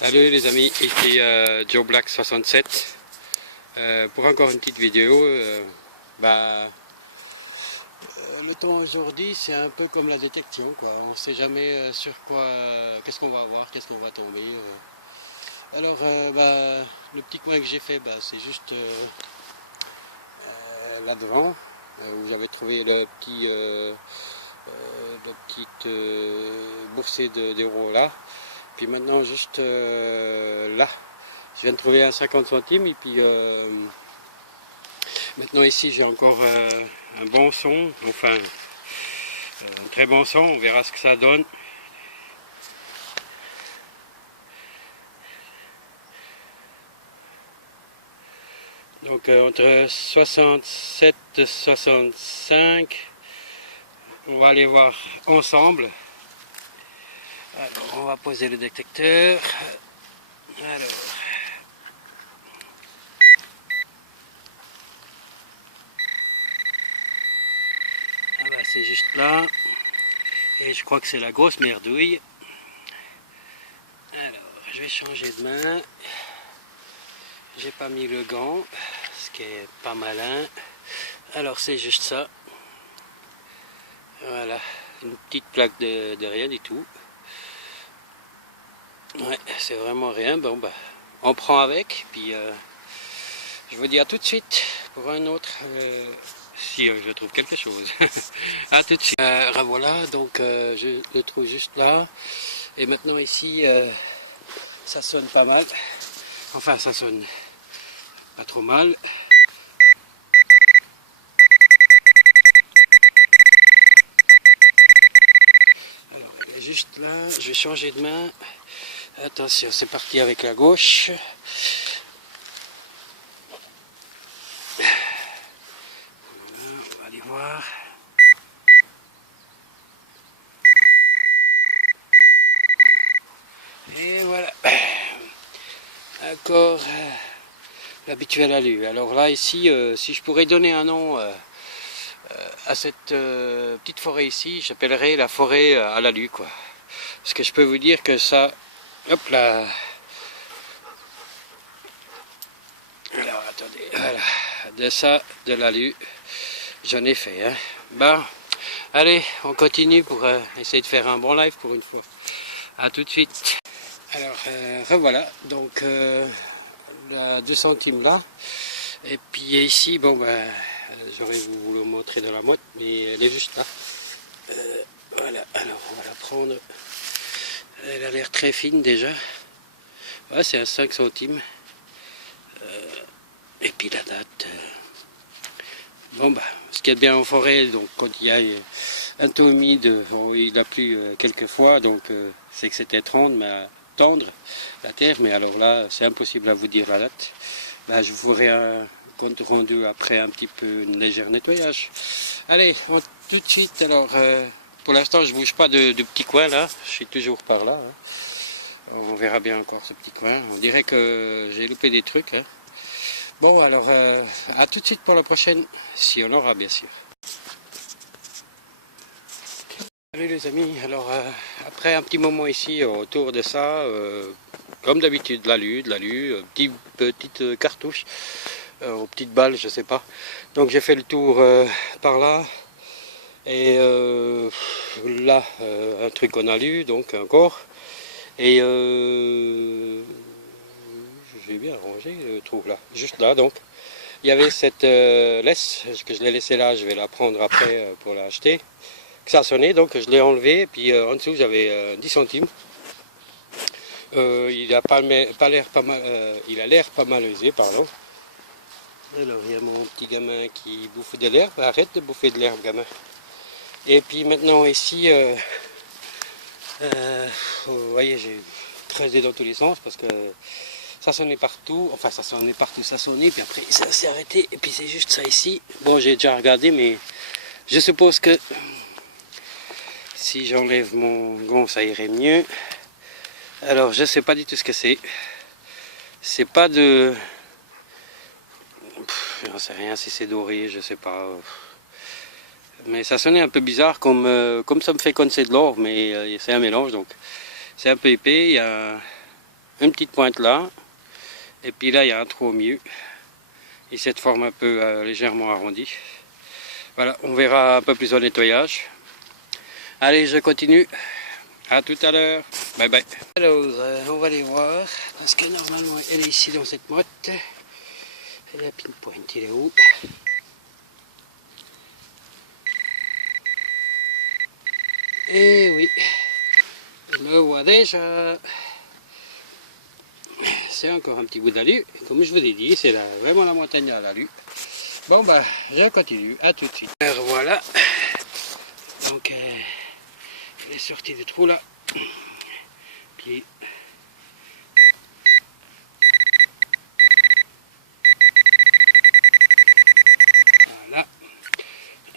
Salut les amis, ici Joe Black 67 pour encore une petite vidéo. Le temps aujourd'hui c'est un peu comme la détection quoi. On ne sait jamais sur quoi, qu'est-ce qu'on va avoir, qu'est-ce qu'on va tomber. Le petit coin que j'ai fait, c'est juste là devant où j'avais trouvé le petit boursier d'euros là. Puis maintenant juste là, je viens de trouver un 50 centimes et puis maintenant ici j'ai encore un bon son, enfin un très bon son, on verra ce que ça donne. Donc entre 67 et 65, on va aller voir ensemble. Alors on va poser le détecteur. Alors. C'est juste là. Et je crois que c'est la grosse merdouille. Alors, je vais changer de main. J'ai pas mis le gant, ce qui est pas malin. Alors c'est juste ça. Voilà, une petite plaque de rien du tout. Ouais, c'est vraiment rien. Bon on prend avec. Puis je vous dis à tout de suite pour un autre. Si je trouve quelque chose. À tout de suite. Voilà, donc je le trouve juste là. Et maintenant ici, ça sonne pas mal. Enfin, ça sonne pas trop mal. Alors, il est juste là. Je vais changer de main. Attention, c'est parti avec la gauche. On va aller voir. Et voilà. Encore l'habituel alu. Alors là, ici, si je pourrais donner un nom à cette petite forêt ici, j'appellerais la forêt à l'alu, quoi. Parce que je peux vous dire que ça, hop là. Alors attendez, voilà, de l'alu, j'en ai fait. Hein. Bon, allez, on continue pour essayer de faire un bon live pour une fois. À tout de suite. Alors revoilà, donc la 2 centimes là. Et puis ici, j'aurais vous le montrer de la motte, mais elle est juste là. Voilà, alors on va la prendre. Elle a l'air très fine déjà. Ouais, c'est un 5 centimes. Et puis la date. Ce qu'il y a de bien en forêt, donc quand il y a un taux humide, il a plu quelques fois, donc c'est que c'était tendre la terre, mais alors là, c'est impossible à vous dire la date. Je vous ferai un compte rendu après un petit peu une légère nettoyage. Allez, tout de suite, alors pour l'instant je ne bouge pas de petit coin là, je suis toujours par là. Hein. On verra bien encore ce petit coin, on dirait que j'ai loupé des trucs. Hein. Bon alors, à tout de suite pour la prochaine, si on aura bien sûr. Salut les amis, alors après un petit moment ici autour de ça, comme d'habitude de l'alu, petite cartouche, aux petites balles, je sais pas. Donc j'ai fait le tour par là, et là un truc en alu, donc encore, et j'ai bien rangé le trou là, juste là donc. Il y avait cette laisse que je l'ai laissée là, je vais la prendre après pour l'acheter. Ça a sonné, donc je l'ai enlevé, et puis en dessous j'avais 10 centimes. Il a l'air pas mal usé, pardon. Alors il y a mon petit gamin qui bouffe de l'herbe, arrête de bouffer de l'herbe gamin. Et puis maintenant ici, vous voyez j'ai creusé dans tous les sens parce que ça sonnait partout, ça sonnait, puis après ça s'est arrêté, et puis c'est juste ça ici. Bon, j'ai déjà regardé, mais je suppose que si j'enlève mon gant, ça irait mieux. Alors, je sais pas du tout ce que c'est. C'est pas de... J'en sais rien si c'est doré, je sais pas. Mais ça sonnait un peu bizarre, comme ça me fait quand c'est de l'or, mais c'est un mélange, donc c'est un peu épais. Il y a une petite pointe là, et puis là il y a un trou au milieu, et cette forme un peu légèrement arrondie. Voilà, on verra un peu plus au nettoyage. Allez, je continue. À tout à l'heure. Bye bye. Alors, on va aller voir, parce que normalement elle est ici dans cette motte. Et la pinpoint, il est où? Eh oui, je le vois déjà. C'est encore un petit bout d'alu. Comme je vous ai dit, c'est vraiment la montagne à l'alu. Bon bah, je continue. À tout de suite. Alors voilà. Donc, elle est sortie du trou là. Puis, voilà.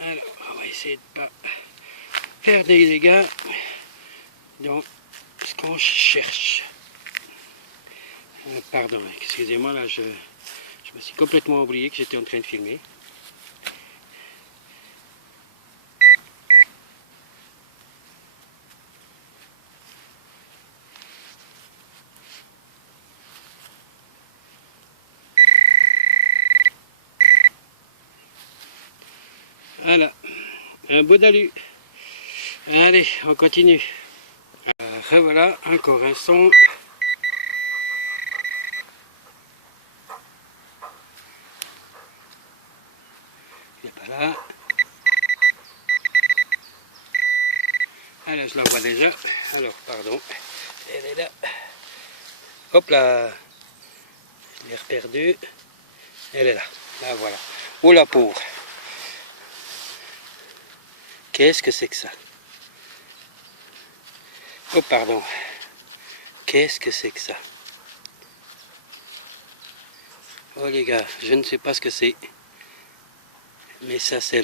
Alors, on va essayer de pas perdre des dégâts dans ce qu'on cherche. Pardon, excusez-moi, là je me suis complètement oublié que j'étais en train de filmer. Voilà, un beau dalu. Allez, on continue. Voilà, encore un son. Il n'est pas là. Alors, je la vois déjà. Alors, pardon. Elle est là. Hop là. Je l'ai reperdue. Elle est là. Là, voilà. Oh la pauvre. Qu'est-ce que c'est que ça? Oh, pardon. Qu'est-ce que c'est que ça? Oh les gars, je ne sais pas ce que c'est. Mais ça, ça a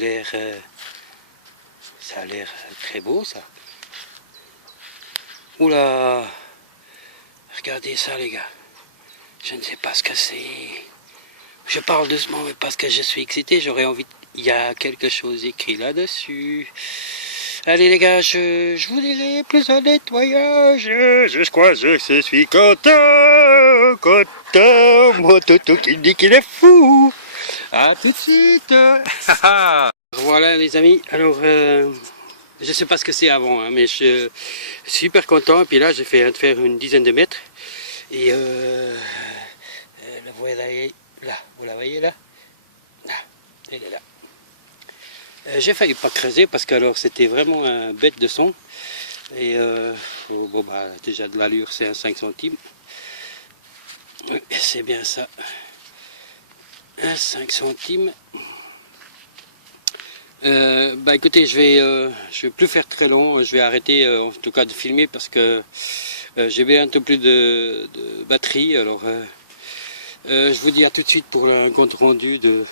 l'air très beau, ça. Oula! Regardez ça, les gars. Je ne sais pas ce que c'est. Je parle doucement, mais parce que je suis excité, j'aurais envie... Il y a quelque chose écrit là-dessus. Allez, les gars, je vous dirai plus un nettoyage. Je crois que je suis content. Content. Mon toto qui dit qu'il est fou. À tout de suite. Voilà, les amis. Alors... je ne sais pas ce que c'est avant, hein, mais je suis super content. Et puis là, j'ai fait faire une dizaine de mètres. Et la voyez là, vous la voyez là? Là, elle est là. J'ai failli pas creuser parce que alors c'était vraiment un bête de son. Et bon bah déjà de l'allure, c'est un 5 centimes. C'est bien ça. Un 5 centimes. Bah écoutez, je vais plus faire très long, je vais arrêter en tout cas de filmer parce que j'ai bientôt plus de batterie. Alors je vous dis à tout de suite pour un compte rendu de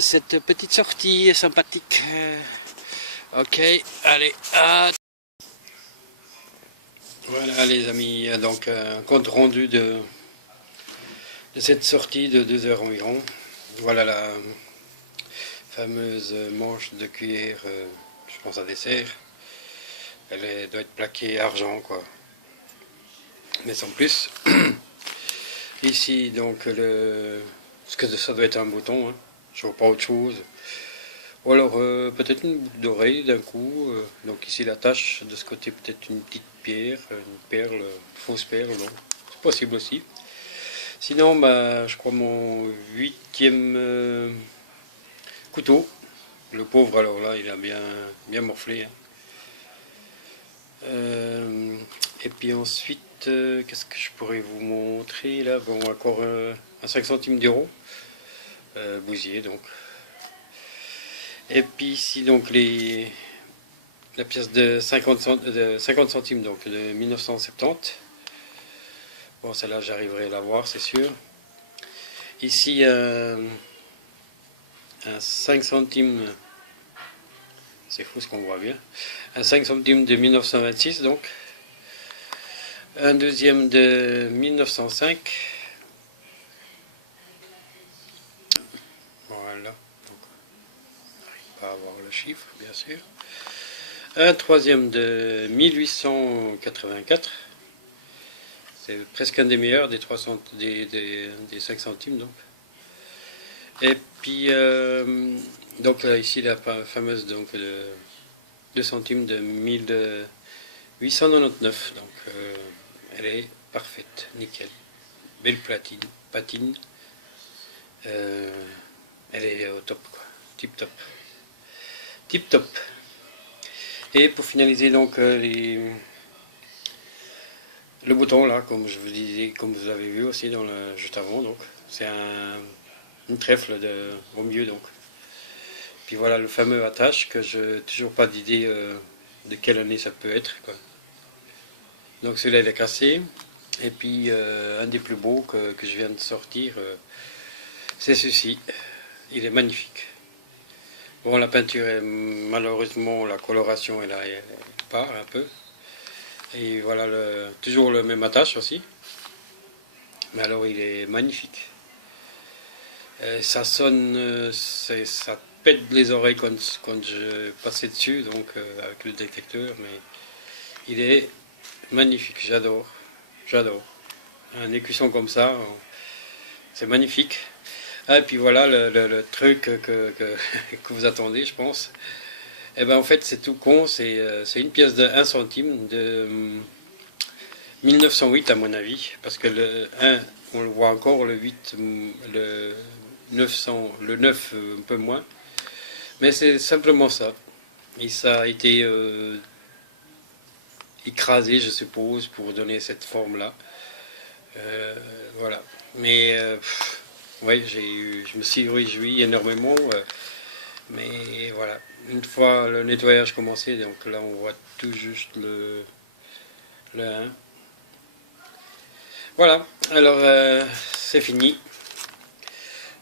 cette petite sortie sympathique. Ok, allez, voilà les amis, donc un compte rendu de cette sortie de 2 heures environ. Voilà la fameuse manche de cuillère, je pense à dessert. Doit être plaquée argent quoi, mais sans plus. Ici donc ce que ça doit être un bouton, hein. Je vois pas autre chose. Ou alors peut-être une boucle d'oreille d'un coup. Donc ici la tache, de ce côté peut-être une petite pierre, une perle, fausse perle, non. C'est possible aussi. Sinon bah, je crois mon 8e couteau. Le pauvre alors là il a bien morflé. Hein. Et puis ensuite, qu'est-ce que je pourrais vous montrer là? Bon, encore un 5 centimes d'euro, bousier donc. Et puis ici donc la pièce de 50 centimes donc de 1970. Bon, celle-là j'arriverai à la voir, c'est sûr. Ici un 5 centimes, c'est fou ce qu'on voit bien. Un 5 centimes de 1926 donc. Un deuxième de 1905. Voilà. Donc, on n'arrive pas à voir le chiffre, bien sûr. Un troisième de 1884. c'était presque un des meilleurs des 5 centimes donc. Et puis donc là, ici la fameuse donc de 2 centimes de 1899, donc elle est parfaite, nickel, belle patine, elle est au top quoi, tip top, tip top. Et pour finaliser donc le bouton là, comme je vous disais, comme vous avez vu aussi dans le juste avant, donc c'est une trèfle au milieu donc. Puis voilà le fameux attache que je n'ai toujours pas d'idée de quelle année ça peut être quoi. Donc celui-là il est cassé. Et puis un des plus beaux que je viens de sortir, c'est ceci. Il est magnifique. Bon, la peinture est malheureusement, la coloration elle part un peu. Et voilà toujours le même attache aussi. Mais alors il est magnifique. Ça sonne, ça pète les oreilles quand je passais dessus, donc avec le détecteur, mais il est magnifique, j'adore, j'adore. Un écusson comme ça, c'est magnifique. Ah, et puis voilà le truc que vous attendez, je pense. Et ben en fait c'est tout con, c'est une pièce de 1 centime de 1908 à mon avis, parce que le 1, on le voit encore, le 8, le 9 un peu moins. Mais c'est simplement ça. Et ça a été écrasé, je suppose, pour donner cette forme-là. Voilà. Mais ouais, je me suis réjoui énormément. Mais voilà. Une fois le nettoyage commencé, donc là on voit tout juste le 1. Voilà. Alors c'est fini.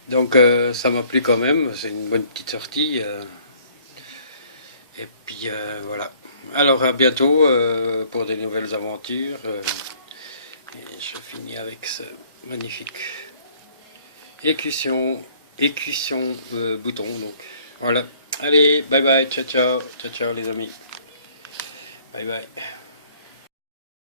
Donc ça m'a plu quand même. C'est une bonne petite sortie. Et puis voilà. Alors à bientôt pour des nouvelles aventures. Et je finis avec ce magnifique écusson bouton. Donc voilà. Allez, bye bye, ciao ciao, ciao ciao les amis. Bye bye.